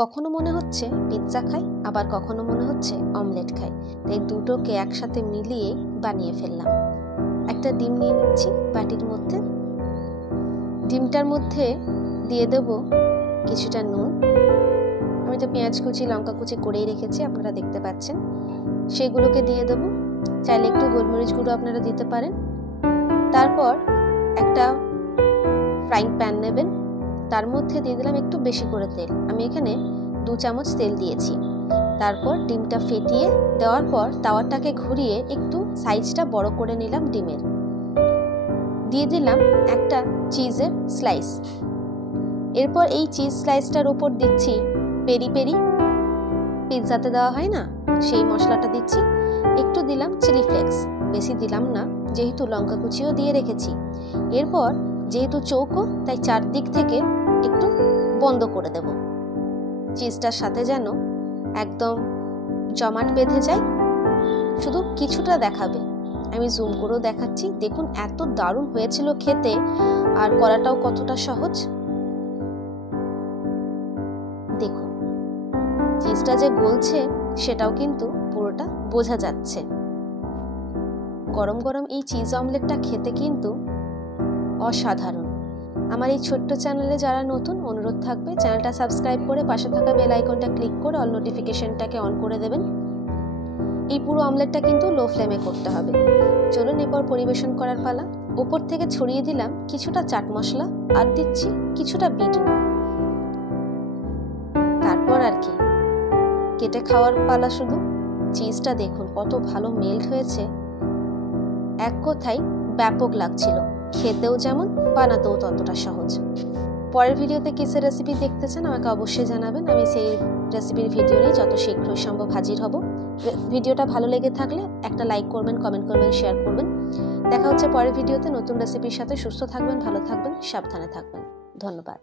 কখনো মনে হচ্ছে পিৎজা খাই, আবার কখনো মনে হচ্ছে অমলেট খাই। তাই দুটোকে একসাথে মিলিয়ে বানিয়ে ফেললাম। একটা ডিম নিয়ে নিচ্ছি বাটির মধ্যে। ডিমটার মধ্যে দিয়ে দেব কিছুটা নুন। আমি তো পেঁয়াজ কুচি লঙ্কা কুচি করেই রেখেছি, আপনারা দেখতে পাচ্ছেন। সেগুলোকে দিয়ে দেব। চাইলে একটু গোলমরিচ গুঁড়ো আপনারা দিতে পারেন। তারপর একটা ফ্রাইং প্যান নেবেন, তার মধ্যে দিয়ে দিলাম একটু বেশি করে তেল। আমি এখানে 2 চামচ তেল দিয়েছি। তারপর ডিমটা ফেটিয়ে দেওয়ার পর তাওয়াটাকে ঘুরিয়ে একটু সাইজটা বড় করে নিলাম ডিমের। দিয়ে দিলাম একটা চিজের স্লাইস। এরপর এই চিজ স্লাইসটার উপর দিচ্ছি পেরি পেরি, পিৎজাতে দেওয়া হয় না, সেই মশলাটা দিচ্ছি। একটু দিলাম চিলি ফ্লেক্স, বেশি দিলাম না, যেহেতু লঙ্কা কুচিও দিয়ে রেখেছি। এরপর যেহেতু চৌকো তাই চারদিক থেকে একটু বন্ধ করে দেব, চিজটার সাথে যেন একদম জমাট বেঁধে যায়। শুধু কিছুটা দেখাবে, আমি জুম করেও দেখাচ্ছি। দেখুন এত দারুণ হয়েছিল খেতে, আর করাটাও কতটা সহজ। দেখুন চিজটা যে গলছে সেটাও কিন্তু পুরোটা বোঝা যাচ্ছে। গরম গরম এই চিজ অমলেটটা খেতে কিন্তু অসাধারণ। আমার এই ছোট্ট চ্যানেলে যারা নতুন, অনুরোধ থাকবে চ্যানেলটা সাবস্ক্রাইব করে পাশে থাকা বেল আইকনটা ক্লিক করে অল নোটিফিকেশনটাকে অন করে দেবেন। এই পুরো অমলেটটা কিন্তু লো ফ্লেমে করতে হবে। চলুন এরপর পরিবেশন করার পালা। উপর থেকে ছড়িয়ে দিলাম কিছুটা চাট মশলা, আর দিচ্ছি কিছুটা বিট নুন। তারপর আর কি, কেটে খাওয়ার পালা শুধু। চিজটা দেখুন কত ভালো মেল্ট হয়েছে, এক কথায় ব্যাপক লাগছিল। খেতেও যেমন, বানাতেও ততটা সহজ। পরের ভিডিওতে কিসের রেসিপি দেখতে চান আমাকে অবশ্যই জানাবেন। আমি সেই রেসিপির ভিডিও নিয়ে যত শীঘ্রই সম্ভব হাজির হব। ভিডিওটা ভালো লেগে থাকলে একটা লাইক করবেন, কমেন্ট করবেন, শেয়ার করবেন। দেখা হচ্ছে পরের ভিডিওতে নতুন রেসিপির সাথে। সুস্থ থাকবেন, ভালো থাকবেন, সাবধানে থাকবেন। ধন্যবাদ।